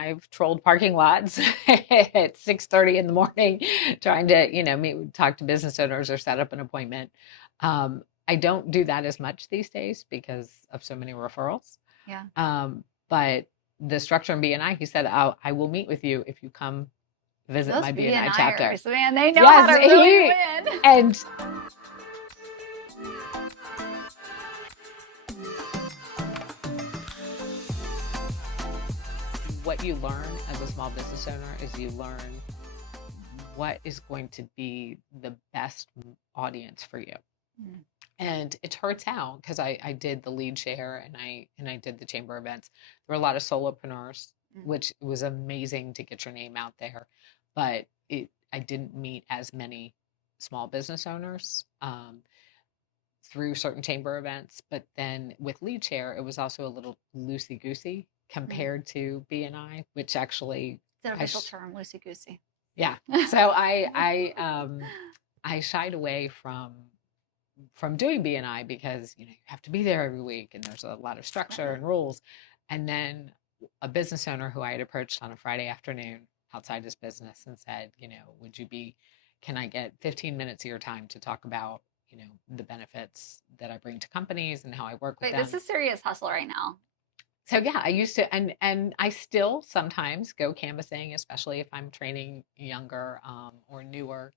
I've trolled parking lots at 6:30 in the morning trying to, talk to business owners or set up an appointment. I don't do that as much these days because of so many referrals. Yeah. But the structure in BNI, he said, I will meet with you if you come visit Those my BNI chapter. BNIers, man, they know how Yes, to really win. and what you learn as a small business owner is you learn what is going to be the best audience for you. Mm. And it turns out, because I did the lead share and I did the chamber events, there were a lot of solopreneurs, which was amazing to get your name out there. But I didn't meet as many small business owners through certain chamber events. But then with lead share, it was also a little loosey goosey compared to BNI, which actually It's an official term, loosey goosey. yeah. So I shied away from doing BNI because you have to be there every week and there's a lot of structure and rules. And then a business owner who I had approached on a Friday afternoon outside his business and said, can I get 15 minutes of your time to talk about, the benefits that I bring to companies and how I work with them. This is serious hustle right now. So yeah, I used to, and I still sometimes go canvassing, especially if I'm training younger or newer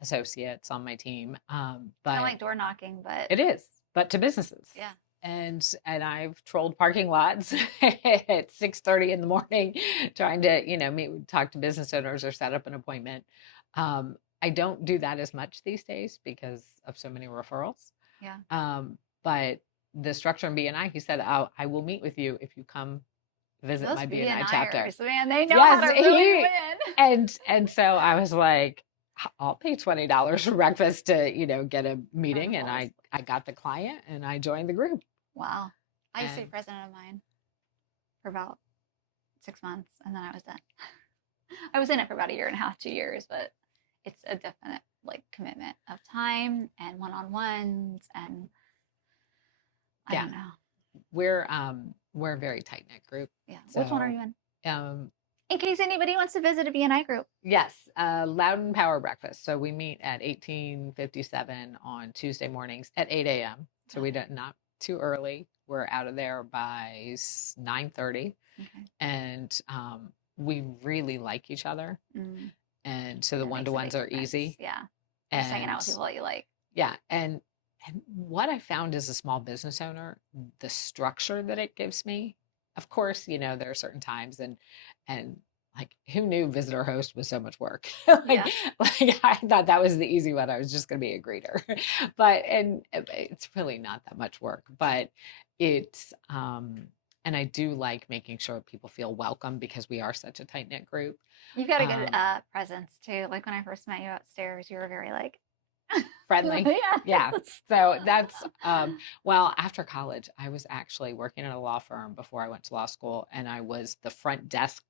associates on my team. But kind of like door knocking, but it is, but to businesses. Yeah. And I've trolled parking lots at 6:30 in the morning trying to, talk to business owners or set up an appointment. I don't do that as much these days because of so many referrals. Yeah. But the structure in BNI, he said, I will meet with you if you come visit Those my BNI chapter. Man, they know how to really win. And so I was like, I'll pay $20 for breakfast to, get a meeting. And I got the client and I joined the group. Wow. I used to be president of mine for about 6 months and then I was done. I was in it for about 1.5 years, 2 years, but it's a definite commitment of time and one-on-ones and I don't know. We're a very tight knit group. Yeah. So, which one are you in? In case anybody wants to visit a BNI group. Yes, Loudon Power Breakfast. So we meet at 1857 on Tuesday mornings at 8 a.m. So we don't not too early. We're out of there by 9:30, and we really like each other. And so the one-to-ones are easy. Yeah, just hanging out with people that you like. Yeah, and what I found as a small business owner, the structure that it gives me, of course, there are certain times and like who knew visitor host was so much work? like I thought that was the easy one. I was just going to be a greeter, and it's really not that much work, but it's and I do like making sure people feel welcome because we are such a tight knit group. You've got a good presence too. Like when I first met you upstairs, you were very friendly. Yeah. So that's, well, after college, I was actually working at a law firm before I went to law school, and I was the front desk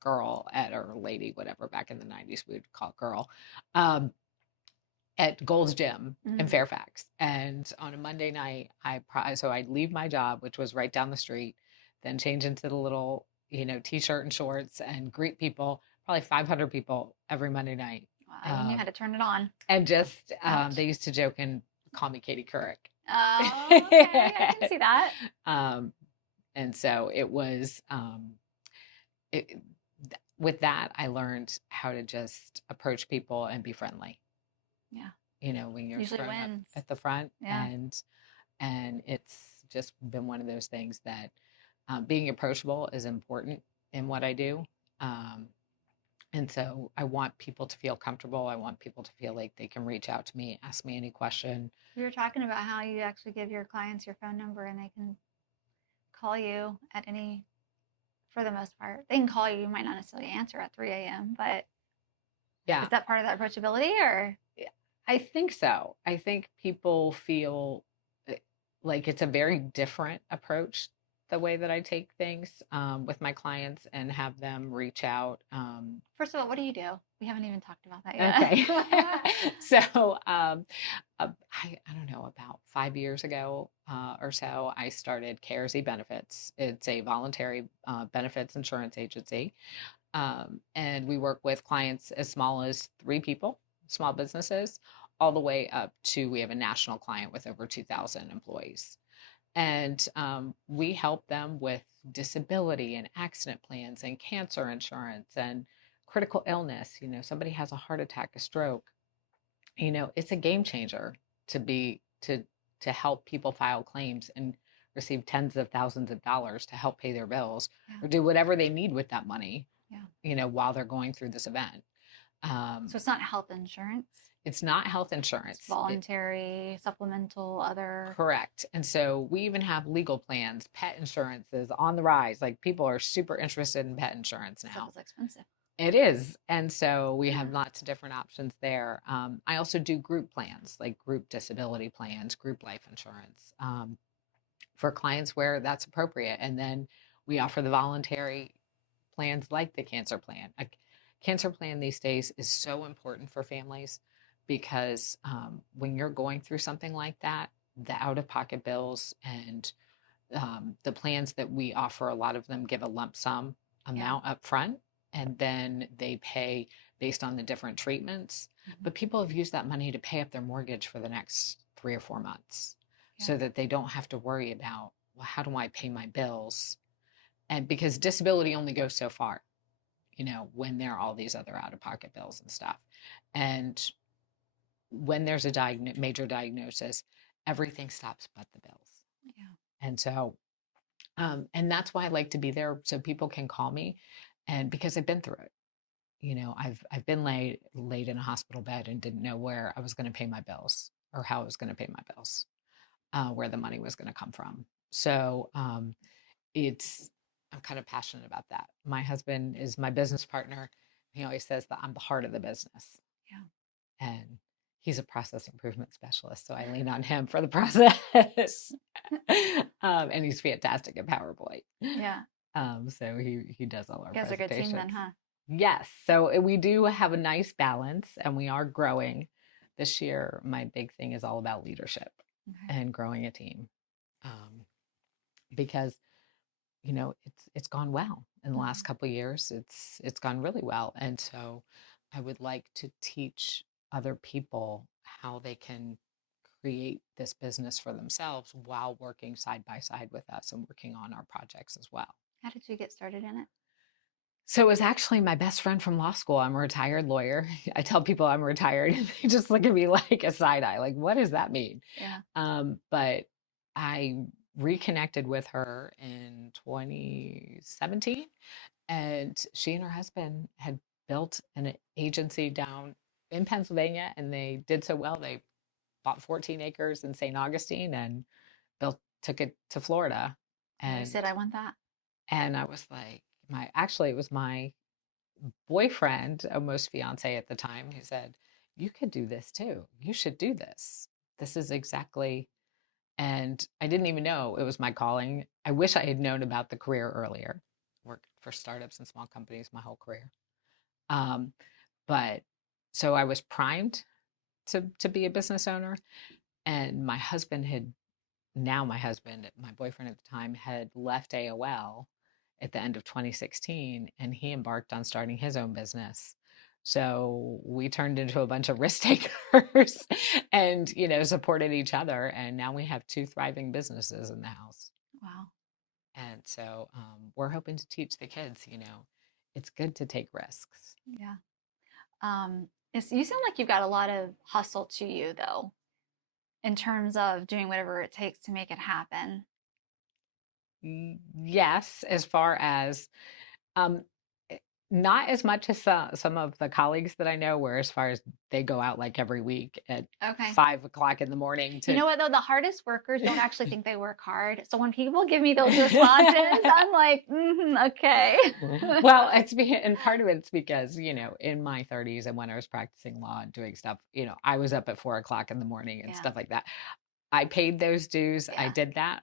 girl or lady, whatever, back in the 90s, we would call it girl, at Gold's Gym in Fairfax. And on a Monday night, so I'd leave my job, which was right down the street, then change into the little, t-shirt and shorts and greet people, probably 500 people every Monday night. Wow, you knew how to turn it on. And just, they used to joke and call me Katie Couric. Oh, okay. I can see that. And so it was, with that, I learned how to just approach people and be friendly. Yeah. When you're usually wins at the front. Yeah. And it's just been one of those things that being approachable is important in what I do. And so I want people to feel comfortable. I want people to feel like they can reach out to me, ask me any question. We were talking about how you actually give your clients your phone number and they can call you at any, for the most part. They can call you. You might not necessarily answer at 3 a.m., but yeah. Is that part of that approachability or? I think so. I think people feel like it's a very different approach the way that I take things with my clients and have them reach out. First of all, what do you do? We haven't even talked about that Okay. yet. So, I don't know, about 5 years ago or so, I started KRZ Benefits. It's a voluntary benefits insurance agency. And we work with clients as small as 3 people, small businesses, all the way up to we have a national client with over 2,000 employees. And we help them with disability and accident plans and cancer insurance and critical illness. Somebody has a heart attack, a stroke. It's a game changer to be to help people file claims and receive tens of thousands of dollars to help pay their bills Yeah. or do whatever they need with that money, Yeah. while they're going through this event. So it's not health insurance. It's not health It's insurance. voluntary, supplemental, other. Correct. And so we even have legal plans, pet insurance is on the rise. Like people are super interested in pet insurance Stuff now. is expensive. It is. And so we Yeah. have lots of different options there. I also do group plans, like group disability plans, group life insurance for clients where that's appropriate. And then we offer the voluntary plans like the cancer plan. A cancer plan these days is so important for families because when you're going through something like that, the out of pocket bills and the plans that we offer, a lot of them give a lump sum amount up front and then they pay based on the different treatments. But people have used that money to pay up their mortgage for the next 3 or 4 months so that they don't have to worry about, well, how do I pay my bills? And because disability only goes so far, when there are all these other out of pocket bills and stuff. And when there's a major diagnosis, everything stops but the bills. Yeah. And so, and that's why I like to be there so people can call me, and because I've been through it. I've been laid in a hospital bed and didn't know where I was going to pay my bills or how I was going to pay my bills, where the money was going to come from. So it's I'm kind of passionate about that. My husband is my business partner. He always says that I'm the heart of the business. Yeah. And he's a process improvement specialist, so I lean on him for the process. And he's fantastic at PowerPoint. Yeah. So he does all our You guys are a good team then, huh? Yes. So we do have a nice balance and we are growing. This year, my big thing is all about leadership and growing a team. Because it's gone well in the last couple of years. It's gone really well. And so I would like to teach other people how they can create this business for themselves while working side by side with us and working on our projects as well. How did you get started in it? So it was actually my best friend from law school. I'm a retired lawyer. I tell people I'm retired and they just look at me like a side eye, like, what does that mean? Yeah. But I reconnected with her in 2017, and she and her husband had built an agency down in Pennsylvania, and they did so well. They bought 14 acres in St. Augustine and took it to Florida. And you said, I want that. And I was like, it was my boyfriend, almost fiance at the time, who said, you could do this too. You should do this. This is exactly. And I didn't even know it was my calling. I wish I had known about the career earlier. Worked for startups and small companies my whole career. But so I was primed to be a business owner. And my husband my boyfriend at the time, had left AOL at the end of 2016, and he embarked on starting his own business. So we turned into a bunch of risk takers and, supported each other. And now we have 2 thriving businesses in the house. Wow. And so we're hoping to teach the kids, it's good to take risks. Yeah. You sound like you've got a lot of hustle to you, though, in terms of doing whatever it takes to make it happen. Yes, as far as um, not as much as some of the colleagues that I know, where as far as they go out like every week at 5 o'clock in the morning to. You know what, though? The hardest workers don't actually think they work hard. So when people give me those responses, I'm like, okay. Well, and part of it's because, in my 30s and when I was practicing law and doing stuff, I was up at 4 o'clock in the morning and stuff like that. I paid those dues. I did that.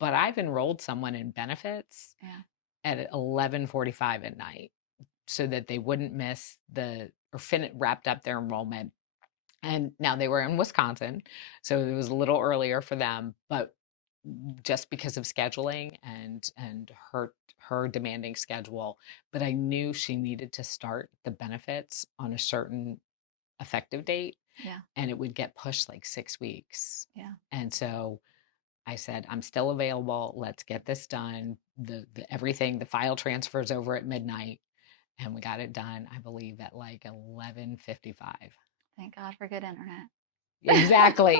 but I've enrolled someone in benefits at 11:45 at night so that they wouldn't miss wrapped up their enrollment. And now they were in Wisconsin, so it was a little earlier for them, but just because of scheduling and her demanding schedule, but I knew she needed to start the benefits on a certain effective date. Yeah. And it would get pushed like 6 weeks. Yeah. And so I said, I'm still available. Let's get this done. Everything, the file transfers over at midnight, and we got it done, I believe, at like 11:55. Thank God for good internet. Exactly.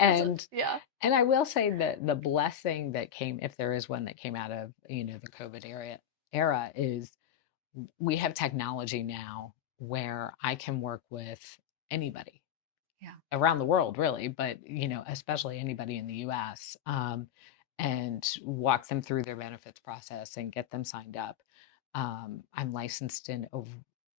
And yeah. and I will say that the blessing that came, if there is one that came out of, the COVID era, is we have technology now where I can work with anybody around the world, really, but especially anybody in the US, and walk them through their benefits process and get them signed up. I'm licensed in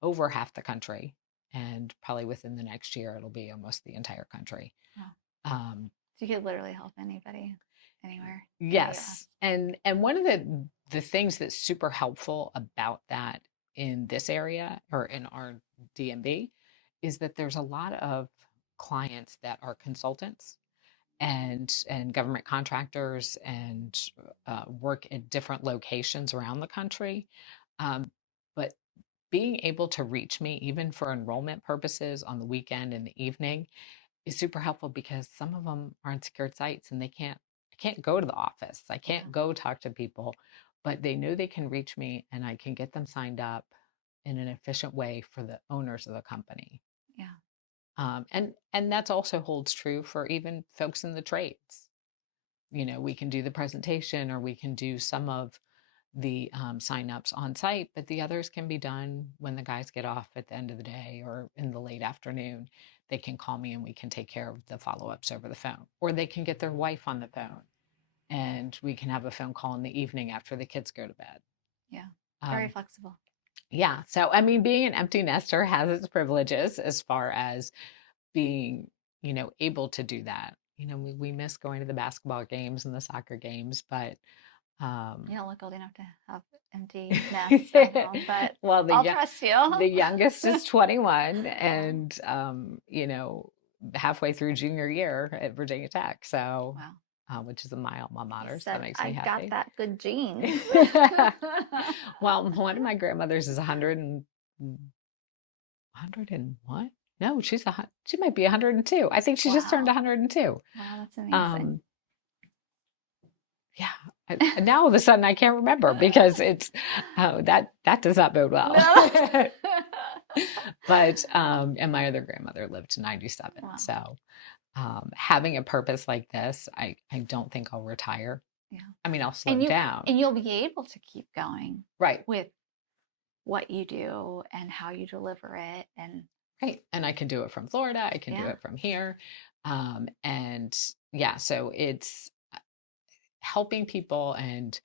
over half the country, and probably within the next year it'll be almost the entire country. Wow. So you could literally help anybody anywhere. Yes. And one of the things that's super helpful about that in this area or in our DMV is that there's a lot of clients that are consultants and government contractors and work in different locations around the country. But being able to reach me even for enrollment purposes on the weekend and the evening is super helpful because some of them are on secured sites and I can't go to the office. I can't go talk to people, but they know they can reach me and I can get them signed up in an efficient way for the owners of the company. Yeah. And that's also holds true for even folks in the trades. We can do the presentation or we can do some of the signups on site, but the others can be done when the guys get off at the end of the day or in the late afternoon. They can call me and we can take care of the follow-ups over the phone, or they can get their wife on the phone and we can have a phone call in the evening after the kids go to bed. Yeah. Very flexible. Yeah. So, I mean, being an empty nester has its privileges as far as being, able to do that. We miss going to the basketball games and the soccer games, but you don't look old enough to have empty nests at home, but well, I'll trust you. The youngest is 21 and, halfway through junior year at Virginia Tech. So, which is my alma mater. So that makes me happy. I got that good genes. Well, one of my grandmothers is 100 and what? No, she might be 102. I think she just turned 102. Wow, that's amazing. Yeah. Now all of a sudden I can't remember because it's that does not bode well. No. But and my other grandmother lived to 97. Wow. So having a purpose like this, I don't think I'll retire. Yeah. I mean, I'll slow down. And you'll be able to keep going. Right. With what you do and how you deliver it. And right. And I can do it from Florida. I can do it from here. And yeah, so it's helping people and,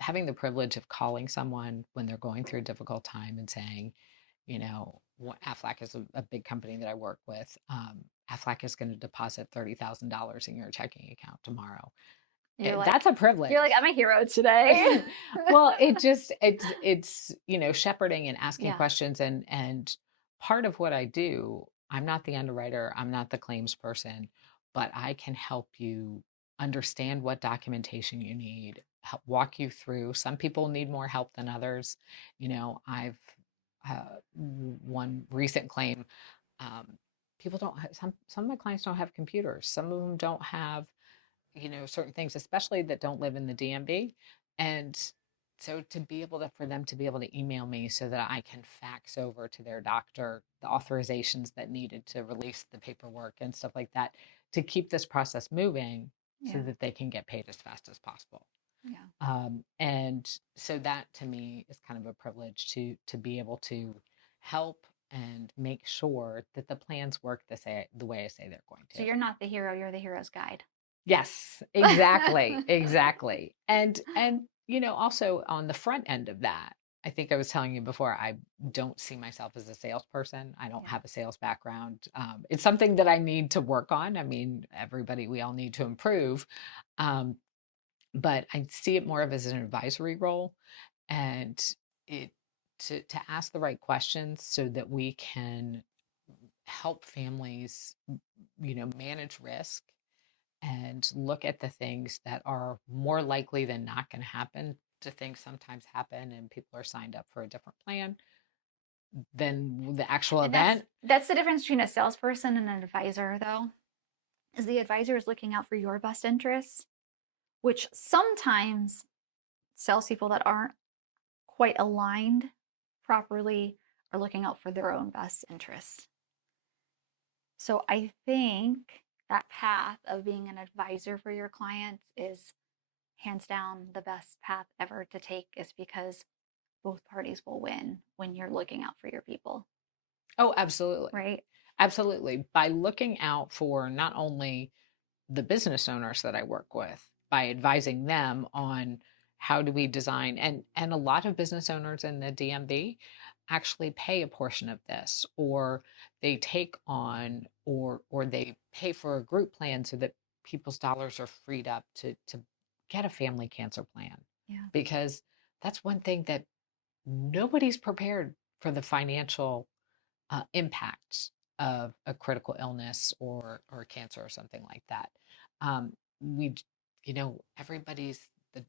having the privilege of calling someone when they're going through a difficult time and saying, Aflac is a big company that I work with. Aflac is going to deposit $30,000 in your checking account tomorrow. That's a privilege. You're like, I'm a hero today. Well, it's shepherding and asking questions and part of what I do, I'm not the underwriter, I'm not the claims person, but I can help you understand what documentation you need, help walk you through. Some people need more help than others. I've one recent claim, people don't have, some of my clients don't have computers. Some of them don't have certain things, especially that don't live in the DMV. And so to be able to, for them to be able to email me so that I can fax over to their doctor the authorizations that needed to release the paperwork and stuff like that, to keep this process moving so that they can get paid as fast as possible. Yeah. And so that to me is kind of a privilege to be able to help and make sure that the plans work the way I say they're going to. So you're not the hero, you're the hero's guide. Yes, exactly. Exactly. And also on the front end of that, I think I was telling you before, I don't see myself as a salesperson. I don't Yeah. have a sales background. It's something that I need to work on. I mean, we all need to improve. Um, but I see it more of as an advisory role, and it to ask the right questions so that we can help families, manage risk and look at the things that are more likely than not going to happen. To things sometimes happen and people are signed up for a different plan than the actual And that's event. that's the difference between a salesperson and an advisor, though, is the advisor is looking out for your best interests, which sometimes salespeople that aren't quite aligned properly are looking out for their own best interests. So I think that path of being an advisor for your clients is hands down the best path ever to take, is because both parties will win when you're looking out for your people, Oh, absolutely. right? Absolutely. By looking out for not only the business owners that I work with, by advising them on how do we design, and a lot of business owners in the DMV actually pay a portion of this, or they take on, or they pay for a group plan so that people's dollars are freed up to get a family cancer plan, Yeah. because that's one thing that nobody's prepared for, the financial impact of a critical illness or cancer or something like that. We, everybody's the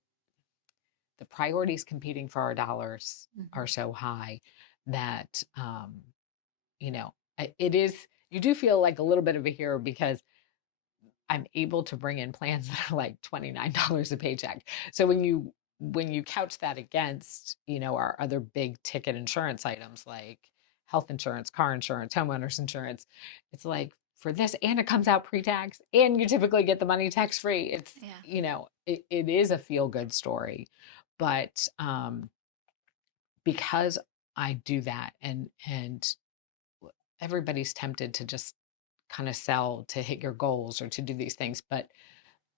the priorities competing for our dollars Mm-hmm. are so high that it is. You do feel like a little bit of a hero because I'm able to bring in plans that are like $29 a paycheck. So when you couch that against, our other big ticket insurance items like health insurance, car insurance, homeowners insurance, it's like for this, and it comes out pre-tax, and you typically get the money tax free. It's, Yeah. it is a feel good story. But because I do that, and everybody's tempted to just kind of sell to hit your goals or to do these things, but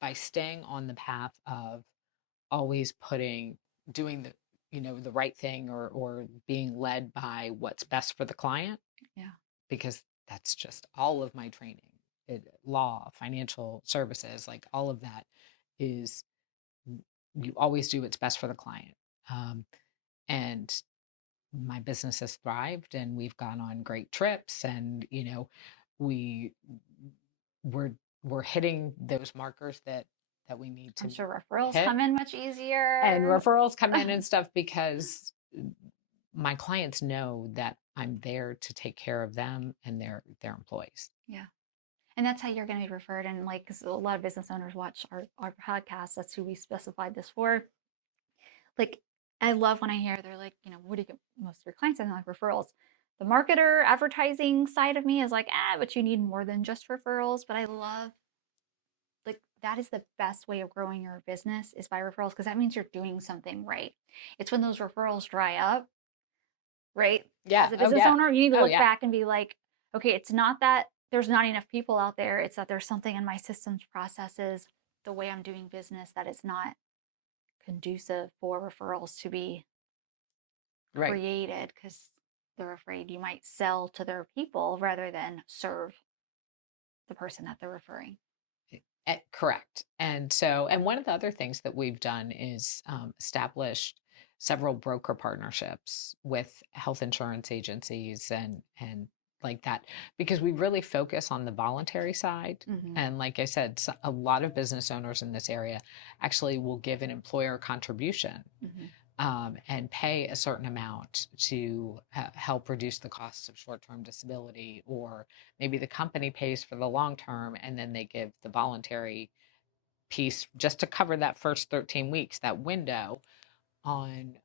by staying on the path of always doing the right thing, or being led by what's best for the client, Yeah. because that's just all of my training. Law, financial services, like all of that is, you always do what's best for the client. And my business has thrived, and we've gone on great trips, and we we're we're hitting those markers that we need I'm to sure referrals hit, come in much and easier. referrals come in and stuff, because my clients know that I'm there to take care of them and their employees. Yeah. And that's how you're going to be referred. And like, 'cause a lot of business owners watch our podcast. That's who we specified this for. Like, I love when I hear they're like, what do you get most of your clients? And like referrals. The marketer advertising side of me is like, but you need more than just referrals. But I love, like, that is the best way of growing your business is by referrals, because that means you're doing something right. It's when those referrals dry up, right? Yeah. As a Oh business yeah. owner, you need to Oh look yeah. back and be like, okay, it's not that there's not enough people out there. It's that there's something in my systems, processes, the way I'm doing business that is not conducive for referrals to be Right. created, because they're afraid you might sell to their people rather than serve the person that they're referring. Correct. And one of the other things that we've done is established several broker partnerships with health insurance agencies, and like that, because we really focus on the voluntary side. Mm-hmm. And like I said, a lot of business owners in this area actually will give an employer contribution, Mm-hmm. and pay a certain amount to help reduce the costs of short-term disability, or maybe the company pays for the long term, and then they give the voluntary piece just to cover that first 13 weeks, that window on,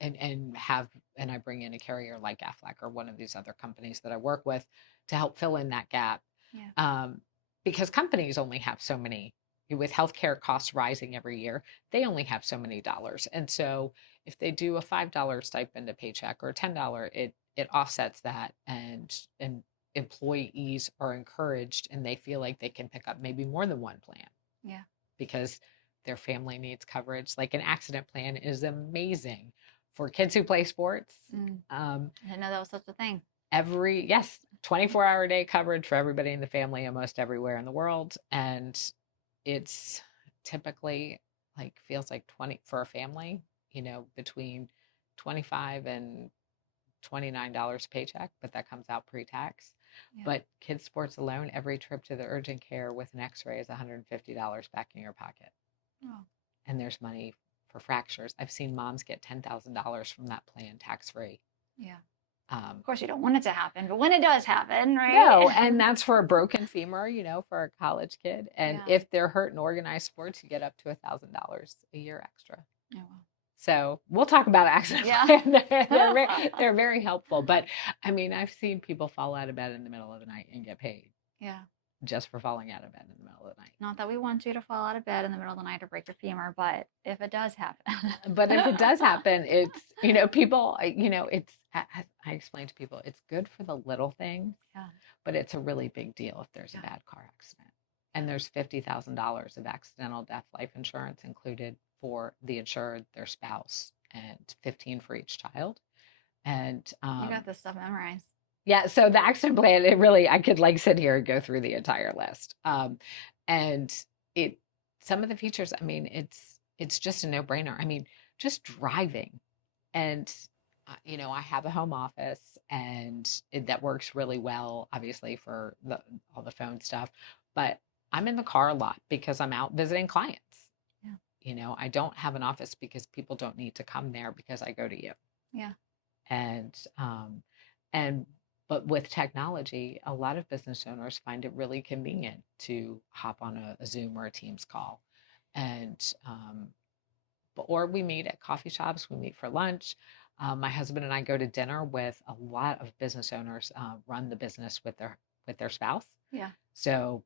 and I bring in a carrier like Aflac or one of these other companies that I work with to help fill in that gap. Yeah. um, because companies only have so many, with healthcare costs rising every year, they only have so many dollars. And so if they do a $5 stipend a paycheck, or $10, it offsets that, and employees are encouraged, and they feel like they can pick up maybe more than one plan, Yeah. because their family needs coverage. Like an accident plan is amazing for kids who play sports. I didn't know that was such a thing. 24-hour day coverage for everybody in the family, almost everywhere in the world. And it's typically feels like 20 for a family, between 25 and $29 a paycheck, but that comes out pre-tax. Yeah. But kids sports alone, every trip to the urgent care with an x-ray is $150 back in your pocket. Oh. And there's money for fractures. I've seen moms get $10,000 from that plan tax-free. Yeah. Of course, you don't want it to happen, but when it does happen, right? No, and that's for a broken femur, for a college kid. And if they're hurt in organized sports, you get up to $1,000 a year extra. Oh, wow. So we'll talk about accident plan. They're very helpful. But I mean, I've seen people fall out of bed in the middle of the night and get paid. Yeah. Just for falling out of bed in the middle of the night. Not that we want you to fall out of bed in the middle of the night or break your femur, but if it does happen. But if it does happen, it's, people, it's, I explain to people, it's good for the little things, but it's a really big deal if there's a bad car accident. And there's $50,000 of accidental death life insurance included for the insured, their spouse, and 15 for each child. And you got this stuff memorized. Yeah, so the accident plan, I could sit here and go through the entire list. And some of the features, I mean, it's just a no-brainer. I mean, just driving. And, I have a home office and that works really well, obviously, for all the phone stuff. But I'm in the car a lot because I'm out visiting clients. Yeah. I don't have an office because people don't need to come there because I go to you. Yeah. But with technology, a lot of business owners find it really convenient to hop on a Zoom or a Teams call. And, or we meet at coffee shops, we meet for lunch. My husband and I go to dinner with a lot of business owners, run the business with their spouse. Yeah. So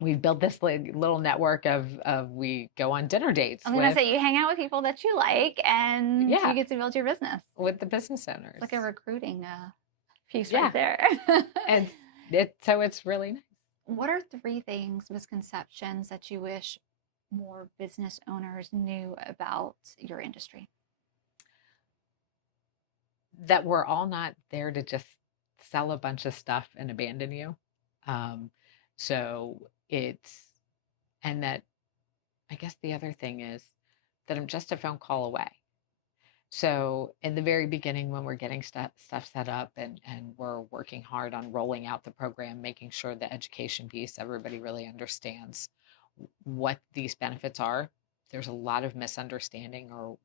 we've built this little network of we go on dinner dates. I'm going to say you hang out with people that you like and you get to build your business. With the business owners. It's like a recruiting piece right there. And so it's really nice. What are 3 things, misconceptions that you wish more business owners knew about your industry? That we're all not there to just sell a bunch of stuff and abandon you. And that, I guess the other thing is that I'm just a phone call away. So in the very beginning, when we're getting stuff set up and we're working hard on rolling out the program, making sure the education piece, everybody really understands what these benefits are. There's a lot of misunderstanding or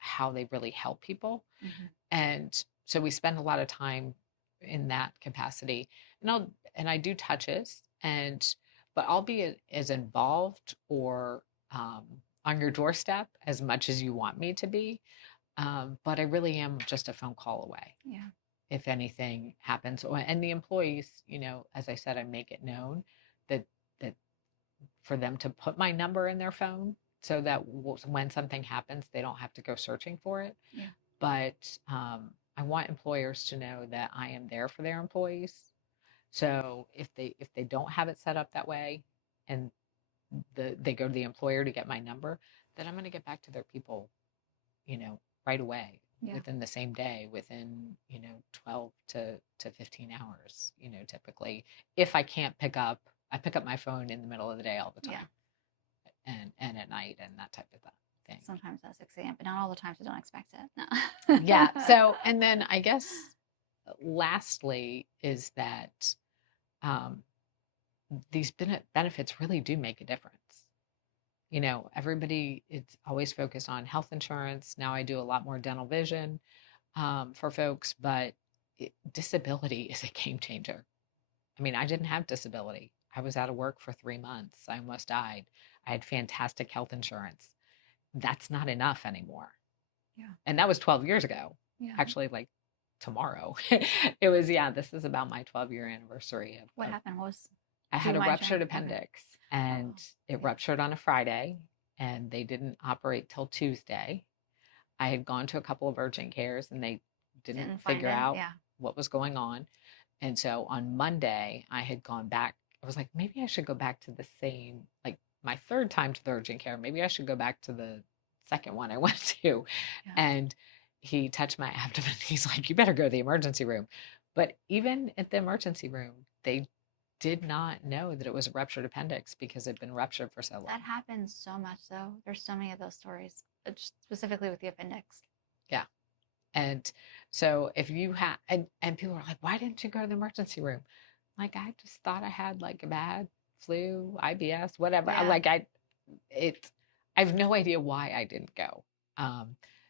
how they really help people. Mm-hmm. And so we spend a lot of time in that capacity. And I do touches, but I'll be as involved or on your doorstep as much as you want me to be. But I really am just a phone call away. Yeah. If anything happens, and the employees, as I said, I make it known that for them to put my number in their phone so that when something happens, they don't have to go searching for it. Yeah. But I want employers to know that I am there for their employees. So if they don't have it set up that way, and they go to the employer to get my number, then I'm going to get back to their people, right away. Yeah. Within the same day, within 12 to 15 hours, typically. If I can't I pick up my phone in the middle of the day all the time. Yeah. And at night and that type of thing. Sometimes at 6 a.m., but not all the time, so don't expect it. No. Yeah. So, and then I guess lastly is that these benefits really do make a difference. Everybody is always focused on health insurance. Now I do a lot more dental vision for folks, but disability is a game changer. I mean, I didn't have disability. I was out of work for 3 months. I almost died. I had fantastic health insurance. That's not enough anymore. Yeah. And that was 12 years ago. Yeah. Actually, tomorrow. It was, this is about my 12-year anniversary. What happened? I had a ruptured appendix, and it ruptured on a Friday, and they didn't operate till Tuesday. I had gone to a couple of urgent cares, and they didn't figure out what was going on. And so on Monday, I had gone back. I was like, maybe I should go back to the same, my 3rd time to the urgent care. Maybe I should go back to the second one I went to. Yeah. And he touched my abdomen. He's like, you better go to the emergency room. But even at the emergency room, they did not know that it was a ruptured appendix because it had been ruptured for so long. That happens so much, though. There's so many of those stories, specifically with the appendix. Yeah. And so if you have, and people are like, why didn't you go to the emergency room? Like, I just thought I had like a bad flu, IBS, whatever. Yeah. Like, I have no idea why I didn't go.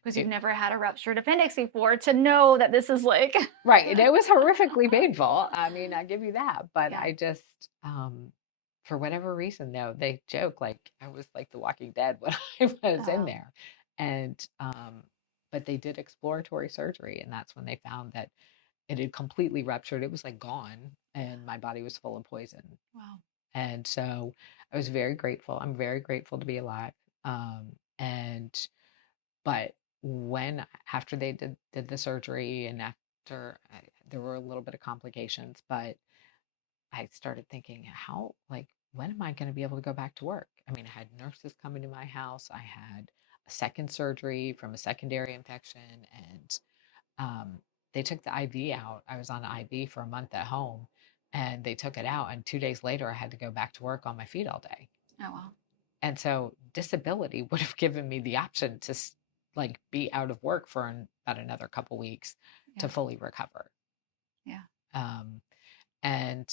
Because you've never had a ruptured appendix before to know that this is like. Right. And it was horrifically painful. I mean, I give you that. But Yeah. I just, for whatever reason, though, they joke like I was like the Walking Dead when I was in there. And, but they did exploratory surgery. And that's when they found that it had completely ruptured. It was like gone. And my body was full of poison. Wow. And so I was very grateful. I'm very grateful to be alive. But when after they did the surgery and after there were a little bit of complications, but I started thinking, how, like, when am I going to be able to go back to work? I mean, I had nurses coming to my house. I had a second surgery from a secondary infection, and they took the IV out. I was on IV for a month at home, and they took it out. And 2 days later, I had to go back to work on my feet all day. Oh, wow. And so disability would have given me the option to like be out of work for about another couple weeks to fully recover. Yeah. And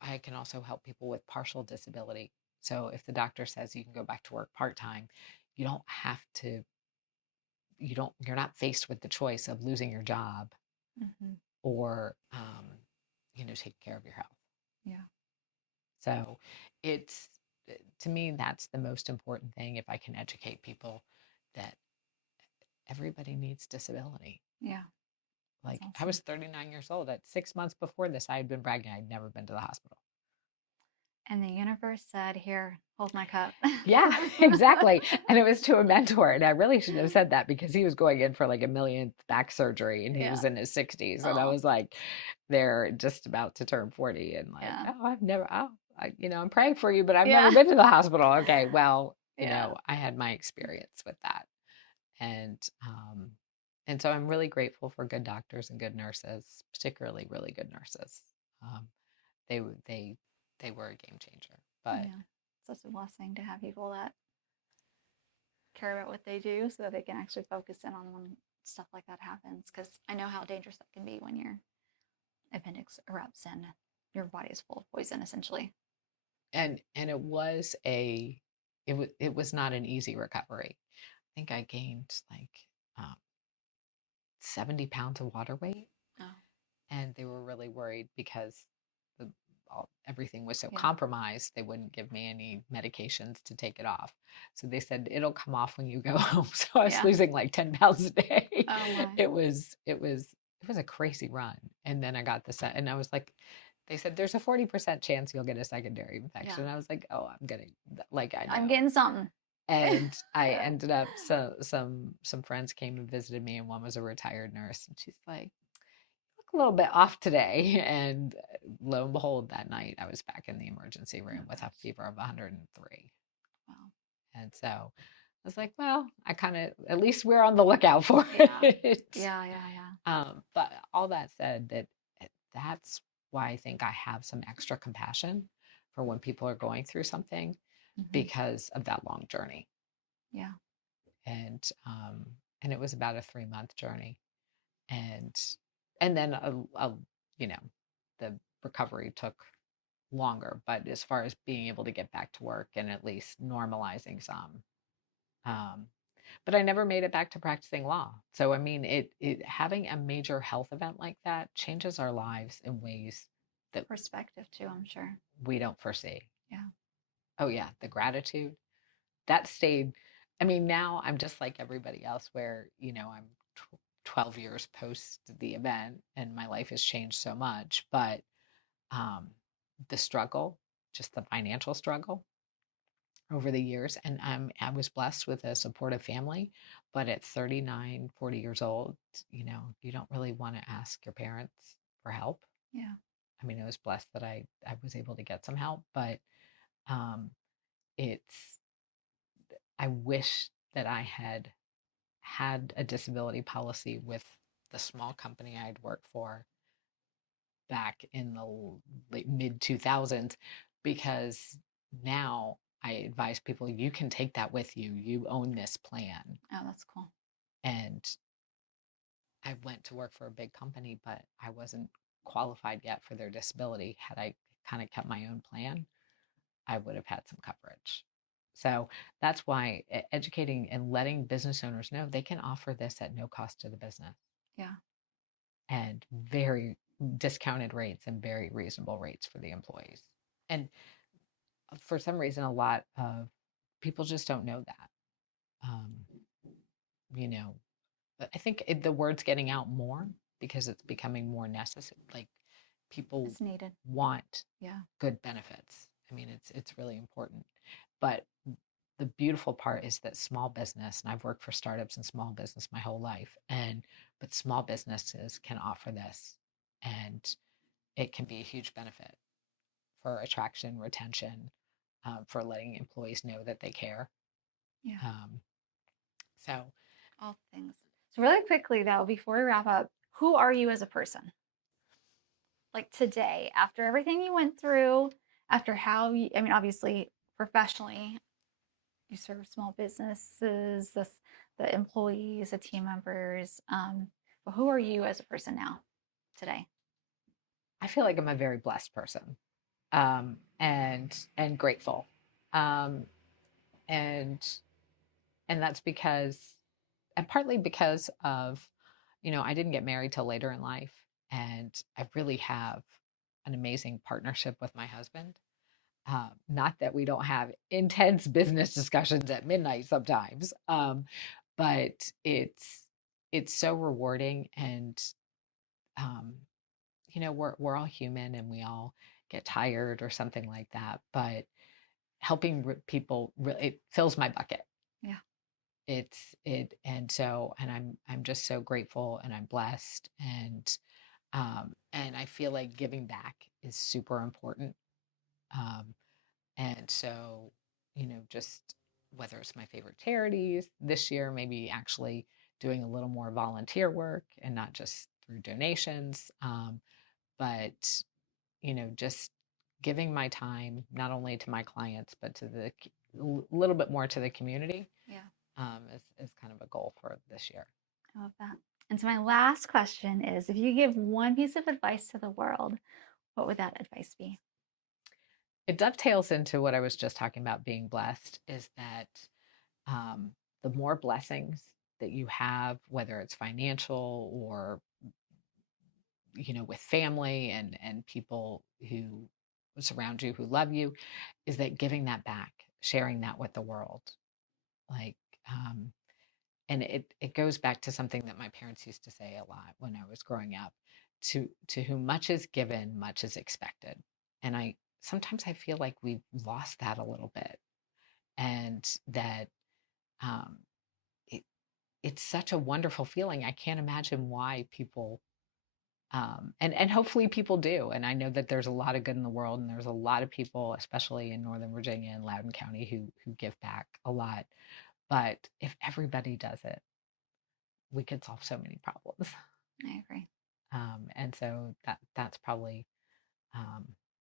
I can also help people with partial disability. So if the doctor says you can go back to work part-time, you don't have to, you're not faced with the choice of losing your job or, taking care of your health. Yeah. So it's, to me, that's the most important thing. If I can educate people that everybody needs disability. Yeah. Like, awesome. I was 39 years old. At 6 months before this, I had been bragging I'd never been to the hospital. And the universe said, here, hold my cup. Yeah, exactly. And it was to a mentor. And I really shouldn't have said that because he was going in for like a millionth back surgery and he was in his 60s. And I was like, they're just about to turn 40. And like, I'm praying for you, but I've never been to the hospital. Okay, well, I had my experience with that. And so I'm really grateful for good doctors and good nurses, particularly really good nurses. They were a game changer. But it's such a blessing to have people that care about what they do so that they can actually focus in on when stuff like that happens. Because I know how dangerous that can be when your appendix erupts and your body is full of poison, essentially. And it was not an easy recovery. I think I gained like 70 pounds of water weight. And they were really worried because everything was so compromised, they wouldn't give me any medications to take it off. So they said, it'll come off when you go home. So I was losing like 10 pounds a day. It was a crazy run. And then I got the set and I was like, they said, there's a 40% chance you'll get a secondary infection. And I was like, oh, I'm getting like, I'm getting something. And I ended up, some friends came and visited me, and one was a retired nurse, and she's like, look a little bit off today. And lo and behold, that night I was back in the emergency room with a fever of 103. Wow. And so I was like, well, at least we're on the lookout for it. Yeah. But all that said, that's why I think I have some extra compassion for when people are going through something because of that long journey. Yeah. And it was about a 3-month journey. And then the recovery took longer, but as far as being able to get back to work and at least normalizing some, but I never made it back to practicing law. So I mean, it having a major health event like that changes our lives in ways that perspective too, I'm sure, we don't foresee. Yeah. Oh yeah, the gratitude that stayed. I mean, now I'm just like everybody else, where I'm 12 years post the event and my life has changed so much, but the struggle, just the financial struggle over the years, and I was blessed with a supportive family, but at 39, 40 years old, you don't really want to ask your parents for help. Yeah. I mean, I was blessed that I was able to get some help, but I wish that I had had a disability policy with the small company I'd worked for back in the late mid 2000s, because now I advise people you can take that with you. You own this plan. Oh, that's cool. And I went to work for a big company, but I wasn't qualified yet for their disability. Had I kind of kept my own plan, I would have had some coverage. So that's why educating and letting business owners know they can offer this at no cost to the business. Yeah. And very discounted rates and very reasonable rates for the employees. And for some reason, a lot of people just don't know that. Um, you know, I think the word's getting out more because it's becoming more necessary. Like people It's needed. want Yeah. good benefits. I mean, it's really important. But the beautiful part is that small business, and I've worked for startups and small business my whole life, but small businesses can offer this, and it can be a huge benefit for attraction, retention, for letting employees know that they care. Yeah. Um, so All things. So really quickly though, before we wrap up, who are you as a person? Like today, after everything you went through, after how you, I mean, obviously professionally, you serve small businesses, the employees, the team members. But who are you as a person now, today? I feel like I'm a very blessed person, and grateful, um, and and that's because, and partly because of, I didn't get married till later in life, and I really have an amazing partnership with my husband. Not that we don't have intense business discussions at midnight sometimes, but it's so rewarding, and um, we're all human and we all get tired or something like that. But helping people really, it fills my bucket. Yeah. And I'm just so grateful, and I'm blessed, and I feel like giving back is super important. Um, and so, just whether it's my favorite charities this year, maybe actually doing a little more volunteer work and not just through donations, but just giving my time not only to my clients but to the little bit more to the community, Yeah. is kind of a goal for this year. I love that. And so my last question is, if you give one piece of advice to the world, what would that advice be? It dovetails into what I was just talking about being blessed, is that um, the more blessings that you have, whether it's financial or with family and people who surround you who love you, is that giving that back, sharing that with the world. Like, and it goes back to something that my parents used to say a lot when I was growing up: to whom much is given, much is expected. And I sometimes I feel like we've lost that a little bit, and that um, it, it's such a wonderful feeling. I can't imagine why people, and hopefully people do. And I know that there's a lot of good in the world, and there's a lot of people, especially in Northern Virginia and Loudoun County, who give back a lot. But if everybody does it, we could solve so many problems. I agree. And so that's probably,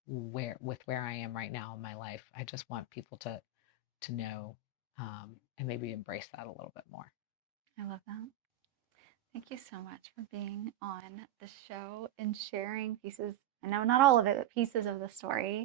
where I am right now in my life. I just want people to know, and maybe embrace that a little bit more. I love that. Thank you so much for being on the show and sharing pieces. I know not all of it, but pieces of the story.